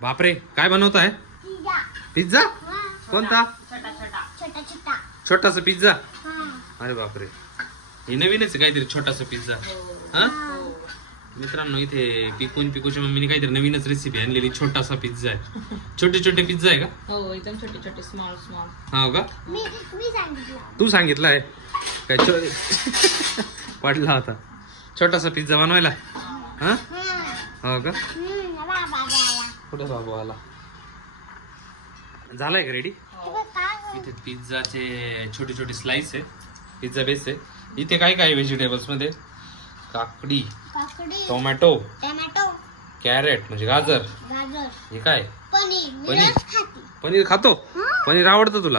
बापरे, काय बनवताय? पिझ्झा? कोणता? छोटासा पिझ्झा. अरे बापरे, हे नवीनच आहे काहीतरी छोटासा पिझ्झा. हा मित्रांनो, इथे पिकूच्या मम्मीने काहीतरी नवीनच रेसिपी आणलेली. छोटासा पिझ्झा आहे. छोटे छोटे पिझ्झा आहे का? हो, एकदम छोटे छोटे स्मॉल स्मॉल. हो का? तू सांगितलं आहे काय? पडला होता छोटासा पिझ्झा बनवायला. हा हो का? कुठं बाबू आला? झालाय का रेडी? इथे पिझ्झाचे छोटे छोटे स्लाइस आहे. पिझ्झा बेस आहे. इथे काय काय व्हेजिटेबल्स मध्ये? काकडी, टोमॅटो, कॅरेट म्हणजे गाजर. हे काय? पनीर. पनीर खातो? पनीर आवडतं तुला?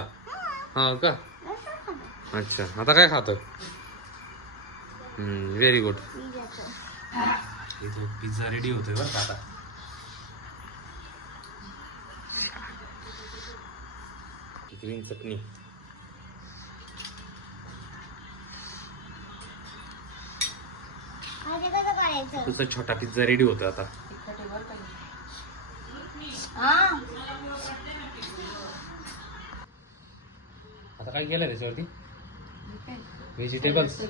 हा का? अच्छा, आता काय खातोय? Very good. इथे पिझ्झा रेडी होतोय बरं का आता. ग्रीन चटणी. तुझा छोटा पिझ्झा रेडी होतो आता. आता काय केलं त्याच्यावरती? व्हेजिटेबल्स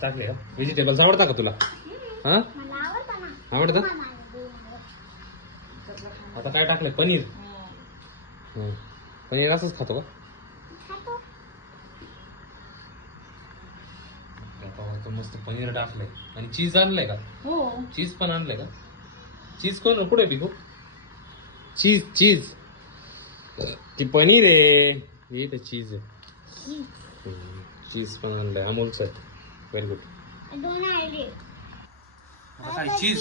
टाकले का? व्हेजिटेबल्स आवडता का तुला? हा आवडतं. आता काय टाकलंय? पनीर. पनीर असंच खातो का? मस्त पनीर टाकलंय. आणि चीज आणलंय का? हो, चीज पण आणलंय का? चीज कोण कुठे पिकू? चीज चीज ती पनीर आहे. हे तर चीज आहे. चीज पण आणलंय अमूलचं. Very good. आता काय चीज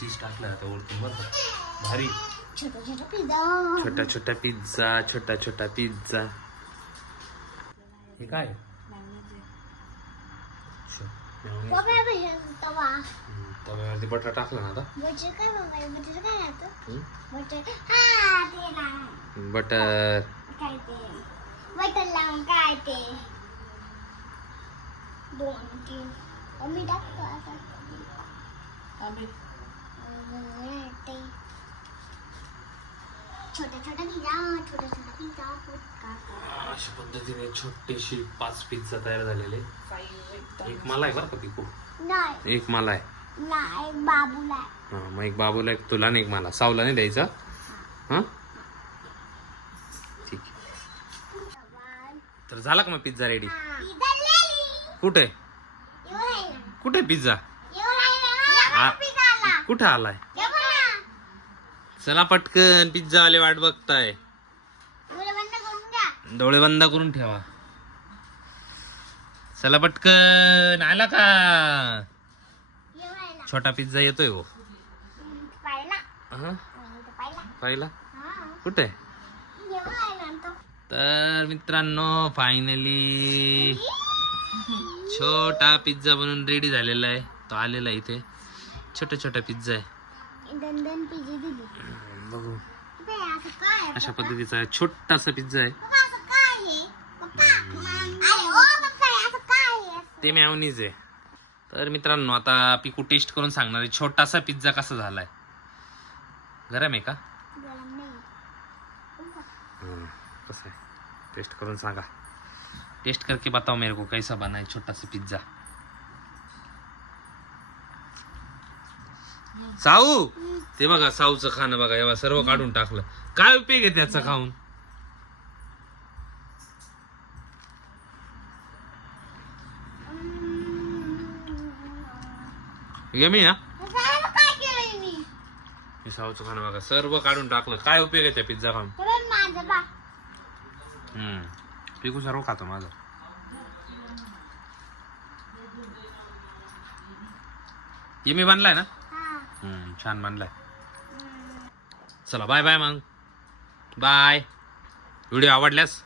चीज टाकलंय आता वरतून बरं का. भारी. छोटा छोटा पिझ्झा. छोटा छोटा पिझ्झा. हे काय? तव्यावरती बटर टाकला ना आता. बटर लावून काय ते 2-3 मी टाकतो आता. छोटा छोटा पिझ्झा अशा पद्धतीने छोटेशी 5 पिझ्झा तयार झालेले. एक मला आहे बरं का पिकू. नाही, एक मला आहे. नाही बाबूला. हा, मग एक बाबूला, एक तुला आणि एक मला. सावला नाही द्यायचा. हा ठीक आहे. तर झाला का मग पिझ्झा रेडी? कुठे कुठे पिझ्झा? कुठे आलाय? चला पटकन, पिझ्झा वाले वाट बघताय. डोळे बंद करून ठेवा. चला पटकन. आला का? छोटा पिझ्झा येतोय हो. पाहिला कुठे? तर मित्रांनो, फायनली छोटा पिझ्झा बनून रेडी झालेला आहे. तो आलेला आहे इथे. छोटा छोटा पिझ्झा आहे. बघू, अशा पद्धतीचा छोटासा पिझ्झा आहे. ते मॅयोनीज आहे. तर मित्रांनो, आता पिकू टेस्ट करून सांगणार आहे छोटासा पिझ्झा कसा झालाय. गरम आहे का? कसं आहे? टेस्ट करून सांगा. टेस्ट करके बताओ मेरे को कैसा बना है छोटा सा पिझ्झा. साऊ, ते बघा साऊचं खाणं बघा. एवढा सर्व काढून टाकलं. काय उपयोग आहे त्याचा खाऊन? यम्मी ना. हे साऊचं खाणं बघा, सर्व काढून टाकलं. काय उपयोग आहे त्या पिझ्झा खाऊन? पिकू सर्व खातो माझं. यम्मी बनलाय ना? छान बनलाय. चला बाय बाय मग. बाय. व्हिडिओ आवडल्यास